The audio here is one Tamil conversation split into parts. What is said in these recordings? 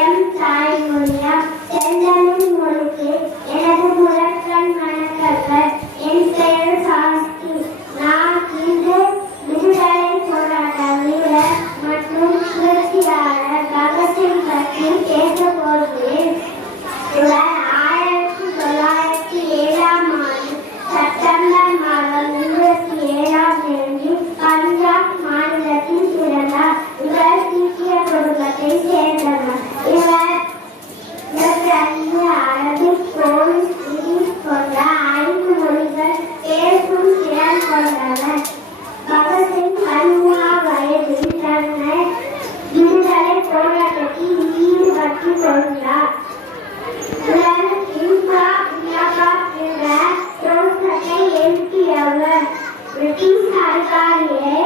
எம் தாய்மொழியாம் செந்தமிழ் மொழிக்கு எனது முதற்கண் வணக்கங்கள். என் பெயர் சாஸ்தி. நான் இன்று விடுதலை போராட்ட வீரர் மற்றும் புரட்சியாளர் பகத்சிங் பற்றி பேசப் போகிறேன். இவர் 1907ஆம் ஆண்டு செப்டம்பர் மாதம் 27ஆம் தேதி பஞ்சாப் மாநிலத்தில் பிறந்தார். இவர் சீக்கிய குடும்பத்தை சேர்ந்தவர். இவர் அரபி, போலிஷ், இங்கிலீஷ் போன்ற 5 மொழிகள் பேசும் திறன் கொண்டவர். பகத்சிங் 13ஆம் வயதில் தன்னை விடுதலை போராட்டத்தில் ஈடுபட்டுக் கொண்டார். எழுப்பியவர். பிரிட்டிஷ் அதிகாரியை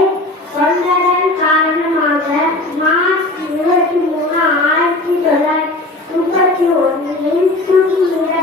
கொன்றதன் காரணமாக மார்ச் 23, 1931 தூக்கிலிடப்பட்டார்.